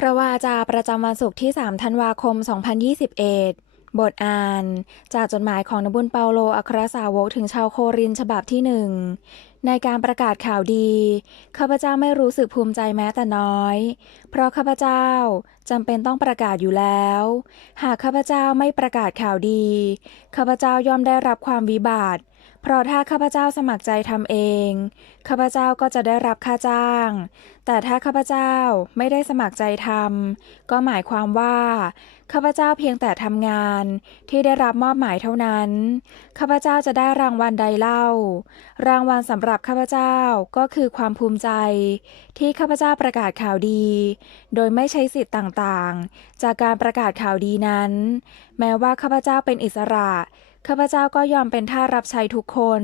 พระวาจาประจำวันศุกร์ที่ 3 ธันวาคม 2021 บทอ่าน จากจดหมายของนบุญเปาโลอัครสาวกถึงชาวโครินฉบับที่หนึ่ง ในการประกาศข่าวดี ข้าพเจ้าไม่รู้สึกภูมิใจแม้แต่น้อย เพราะข้าพเจ้าจำเป็นต้องประกาศอยู่แล้ว หากข้าพเจ้าไม่ประกาศข่าวดี ข้าพเจ้าย่อมได้รับความวิบัติ เพราะถ้าข้าพเจ้าสมัครใจทำเอง ข้าพเจ้าก็จะได้รับค่าจ้าง แต่ถ้าข้าพเจ้าไม่ได้สมัครใจทำก็หมายความว่า ข้าพเจ้าเพียงแต่ทำงานที่ได้รับมอบหมายเท่านั้น ข้าพเจ้าจะได้รางวัลใดเล่า รางวัลสำหรับข้าพเจ้าก็คือความภูมิใจ ที่ข้าพเจ้าประกาศข่าวดี โดยไม่ใช้สิทธิ์ต่างๆ จากการประกาศข่าวดีนั้น แม้ว่าข้าพเจ้าเป็นอิสระ ข้าพเจ้าก็ยอมเป็นท่ารับใช้ทุกคน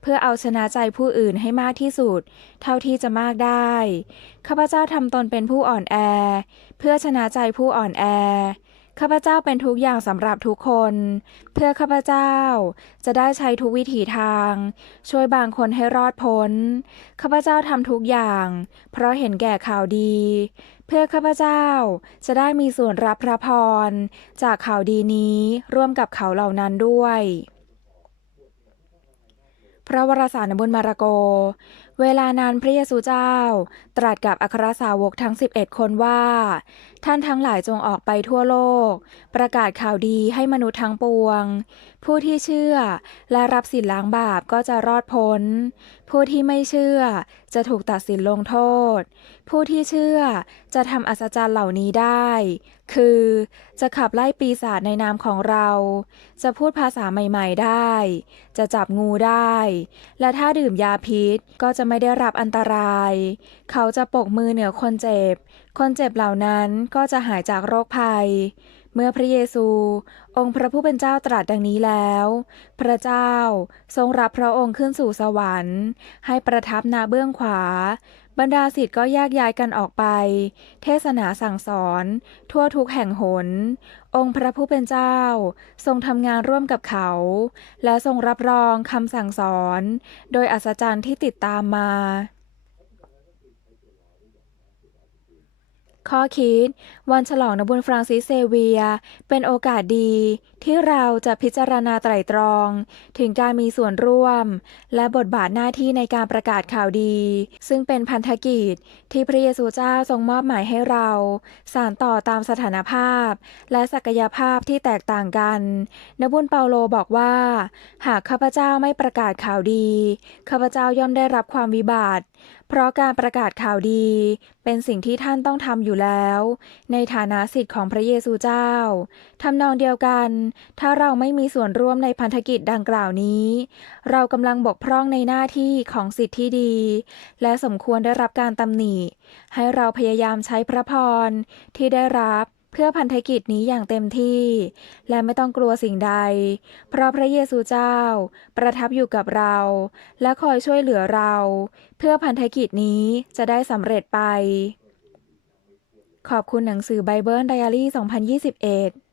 เพื่อเอาชนะใจผู้อื่นให้มากที่สุด เท่าที่จะมากได้ ข้าพเจ้าทำตนเป็นผู้อ่อนแอ เพื่อชนะใจผู้อ่อนแอ ข้าพเจ้าเป็นทุกอย่างสำหรับทุกคน เพื่อข้าพเจ้าจะได้ใช้ทุกวิถีทาง ช่วยบางคนให้รอดพ้น ข้าพเจ้าทำทุกอย่าง เพราะเห็นแก่ข่าวดี เพื่อข้าพเจ้าจะได้มีส่วนรับพระพร จากข่าวดีนี้ร่วมกับเขาเหล่านั้นด้วย พระวรสารบุญมาระโก เวลานั้นพระเยซูเจ้า ตรัสกับอัครสาวกทั้ง 11 คนว่า ท่านทั้งหลายจงออกไปทั่วโลก ประกาศข่าวดีให้มนุษย์ทั้งปวง ผู้ที่เชื่อและรับสินล้างบาปก็จะรอดพ้น ผู้ที่ไม่เชื่อจะถูกตัดสินลงโทษ ผู้ที่เชื่อจะทำอัศจรรย์เหล่านี้ได้คือจะขับไล่ปีศาจในนามของเรา จะพูดภาษาใหม่ ๆได้ จะจับงูได้ และถ้าดื่มยาพิษก็จะไม่ได้รับอันตราย เขาจะปกมือเหนือคนเจ็บ คนเจ็บเหล่านั้นก็จะหายจากโรคภัย เมื่อพระเยซู องค์พระผู้เป็นเจ้าตรัสดังนี้แล้ว พระเจ้าทรงรับพระองค์ขึ้นสู่สวรรค์ ให้ประทับณเบื้องขวา บรรดาสิทธ์ก็แยกย้ายกันออกไป เทศนาสั่งสอน ทั่วทุกแห่งหน องค์พระผู้เป็นเจ้า ทรงทำงานร่วมกับเขา และทรงรับรองคำสั่งสอน โดยอัศจรรย์ที่ติดตามมา ข้อคิด วันฉลองนบุญฟรังซิสเซเวีย เป็นโอกาสดี ที่เราจะพิจารณาไตร่ตรอง ถึงการมีส่วนร่วม และบทบาทหน้าที่ในการประกาศข่าวดี ซึ่งเป็นพันธกิจ ที่พระเยซูเจ้าทรงมอบหมายให้เรา สานต่อตามสถานภาพ และศักยภาพที่แตกต่างกัน นบุญเปาโลบอกว่า หากข้าพเจ้าไม่ประกาศข่าวดีข้าพเจ้าย่อมได้รับความวิบัติ เพราะการประกาศข่าวดี เป็นสิ่งที่ท่านต้องทำอยู่อยู่แล้ว ในฐานะสิทธิ์ของพระเยซูเจ้าทำนองเดียวกัน ถ้าเราไม่มีส่วนร่วมในพันธกิจดังกล่าวนี้ เรากำลังบกพร่องในหน้าที่ของสิทธิที่ดี และสมควรได้รับการตำหนิ ให้เราพยายามใช้พระพรที่ได้รับเพื่อพันธกิจนี้อย่างเต็มที่ และไม่ต้องกลัวสิ่งใด เพราะพระเยซูเจ้า ประทับอยู่กับเรา และคอยช่วยเหลือเรา เพื่อพันธกิจนี้จะได้สำเร็จไป ขอบคุณหนังสือไบเบิลไดอารี่ 2021